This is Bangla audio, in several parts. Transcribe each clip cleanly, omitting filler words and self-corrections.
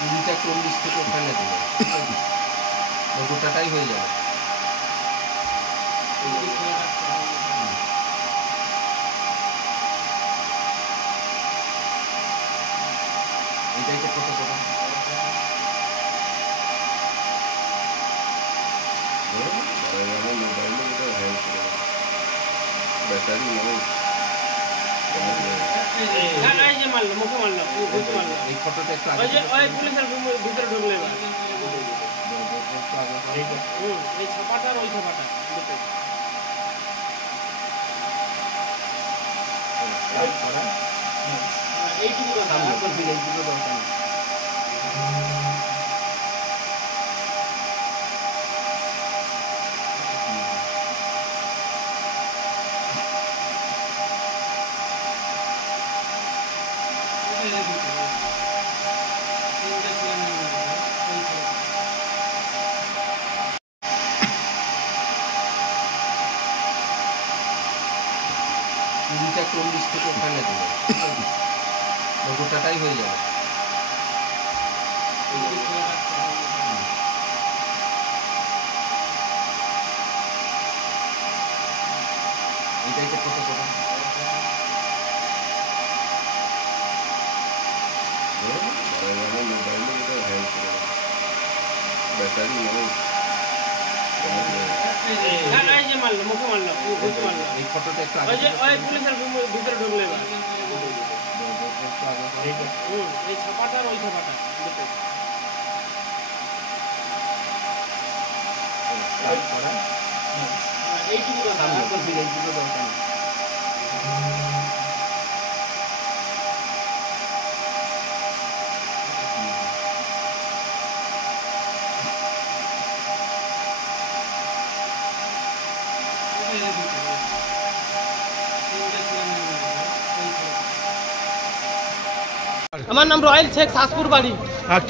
কুড়িটা 40 থেকে ওখানে দেবে, গোটাটাই হয়ে যাবে। এটাই তো কত করে ব্যাটারি মানে এই ফটোটা একটু আগে পুলিশের ভিতরে ঢুকলে এই ছাপাটার ওই ছাপাটা এইটুকু দরকার। কুড়িটা 40 থেকে ওখানে দেবে, গোটাটাই হয়ে যাবে। এটাই তো কত করে ব্যাটারি মানে এই ফটোটা একটু আগে পুলিশের ভিতরে ঢুকলে এই ছাপাটার ওই ছাপাটা এইটুকু দরকার। আমার নাম রয়েল শেখ শাসপুর বাড়ি।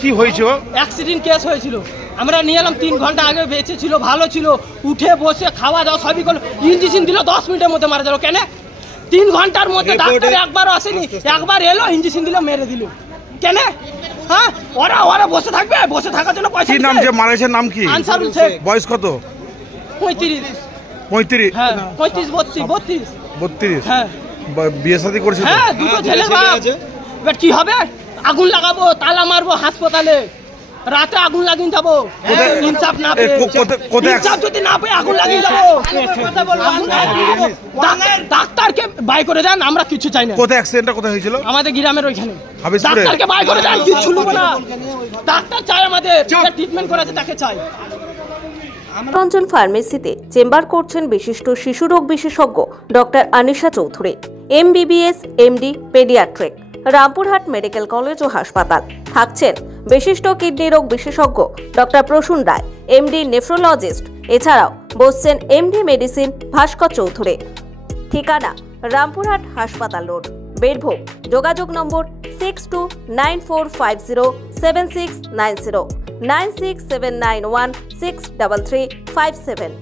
কি হয়েছিল? অ্যাক্সিডেন্ট কেস হয়েছিল, আমরা নিয়ে এলাম 3 ঘন্টা আগে, বেঁচে ছিল, ভালো ছিল, উঠে বসে খাওয়া দাওয়া সবই করলো, ইঞ্জেকশন দিল 10 মিনিটের মধ্যে মারা গেল। কেন 3 ঘন্টার মধ্যে ডাক্তার একবারও আসেনি, একবার এলো ইঞ্জেকশন দিল মেরে দিল। কেন? হ্যাঁ ওরা বসে থাকবে, বসে থাকার জন্য পয়সা। কি নাম যে মারা গেছে, নাম কি? আনসারুল শেখ। বয়স কত? 35। হ্যাঁ 32। হ্যাঁ বিয়ে শাদী করেছে? হ্যাঁ দুটো ছেলে আছে। এবার কি হবে? আগুন লাগাবো, তালা মারবো হাসপাতালে, রাতে আগুন লাগিয়ে যাবো, ইনসাফ না পেয়ে, ইনসাফ যদি না পেয়ে আগুন লাগিয়ে যাবো। ডাক্তারকে বাই করে দেন, আমরা কিছু চাই না। কোথায় অ্যাক্সিডেন্টটা কোথায় হয়েছিল? আমাদের গ্রামের ওইখানে। ডাক্তারকে বাই করে দেন, কিছু নেবো না। ডাক্তার চাই, আমাদের ট্রিটমেন্ট করেছে তাকে চাই। রঞ্জন ফার্মেসিতে চেম্বার করছেন বিশিষ্ট শিশুরোগ বিশেষজ্ঞ doctor Anisha Chowdhury, MBBS MD paediatric, Rampurhat medical college ও হাসপাতাল। থাকছেন বিশিষ্ট কিডনি রোগ বিশেষজ্ঞ doctor Prasun Roy, MD nephrologist. এছাড়াও বসছেন MD মেডিসিন ভাস্কর চৌধুরী। ঠিকানা রামপুরহাট হাসপাতাল রোড, বীরভূম। যোগাযোগ নম্বর 6294507690, 9679163357।